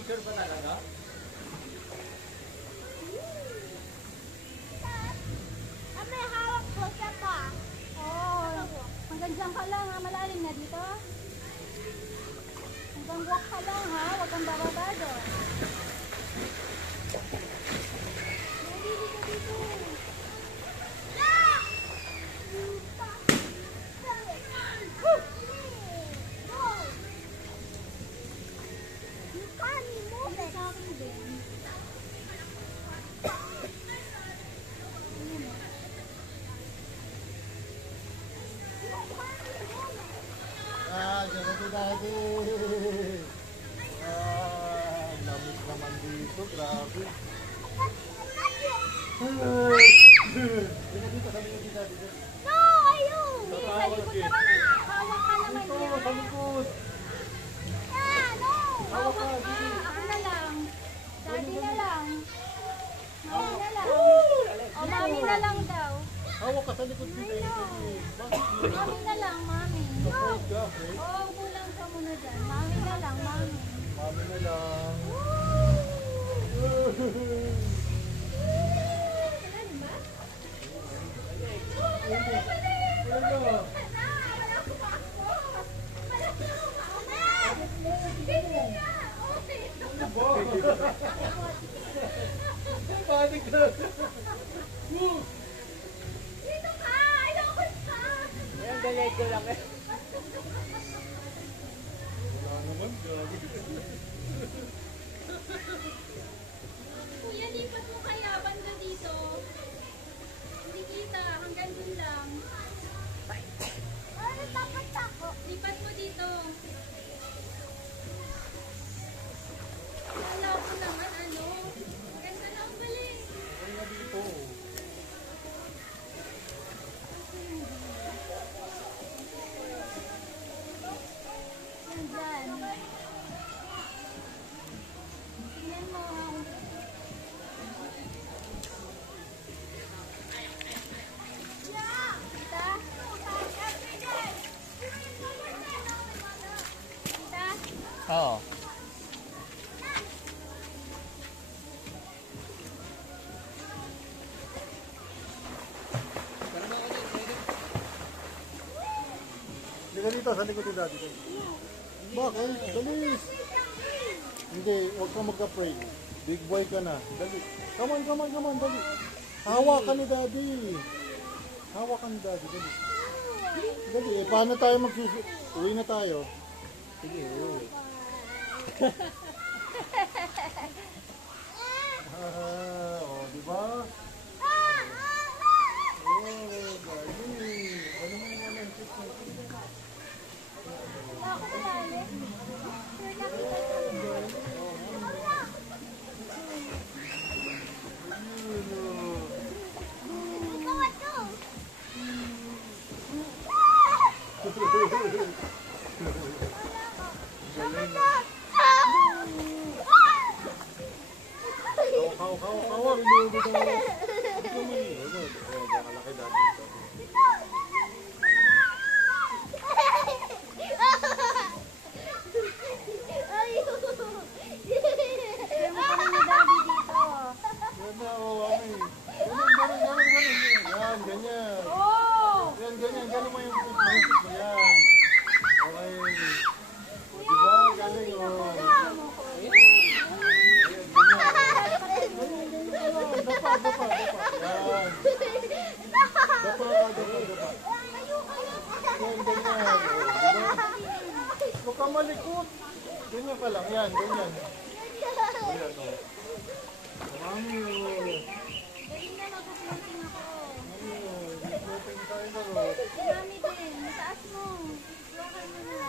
picture ba talaga? May hawak ko siya pa. Oo. Hanggang dyan ka lang ha. Malalim na dito. Hanggang walk ka lang ha. Huwag kang bababa doon. Diyan na si Daddy. Lamig naman dito, grabe. Diyan na dito, sabi niyo si Daddy. No, ayun. Hawak ka naman Dito, yan. sa likod. No. Hawak ka. Ako na lang. Daddy na lang. Mami na lang. O, mami na lang daw. Hawak ka sa likod si Daddy. Bakit yun? Mami na lang, mami. Support ka, eh. Oo, kulang ka muna dyan. Mami na lang, mami. Mami na lang. Panik na. Dito ka. Ayoko ka. Yan, galit ko lang eh. Wala naman, grabe. Kuya, lipat mo kaya banda dito. Hindi kita, hanggang dun lang. Ano takot ako? Lipat mo dito. Kala ko naman ano. Ganda lang balik. Wala dito. Nandyan. Tingnan mo ha. Kita? Kita? Oo. Liga dito, sa likod ni Daddy. Bakit? Dalis! Hindi, huwag kang magka-pray. Big boy ka na. Dali. Come on, come on, come on, dali. Hawakan ni Daddy. Hawakan ni Daddy, dali. Dali, eh, paano tayo uwi na tayo. Sige, uwi. Oh, di ba? Oh, Daddy. Ano mo naman? Ako na lalim. Sure nakita ko. Ikaw ito. Kawa, rinubo ka na. Hindi ka mali. Diyan ka laki Daddy. Kaya mo kami ni Daddy dito. Yan na, mami. Ganyan. Yan, ganyan. Oh! Yan, ganyan. Ganun mo yung isip mo. Yan. Okay. Diba? Galing, oh. Ayan, ganyan. Dapa. Yan. Dapa. Yan, ganyan. Diba? Huwag kang malikot. Ganyan ka lang. Yan, ganyan. Ayan, oh. Mami, oh. Galing na mag-floating ako. Mami, oh. Floating tayo na, oh. Si Mami din. Mataas mo. Floater mo na.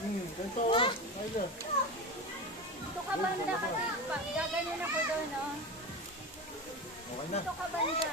Ganito, oh. Ayla. Dito ka banda kasi gaganon ako doon, no? Okay na. Dito ka banda.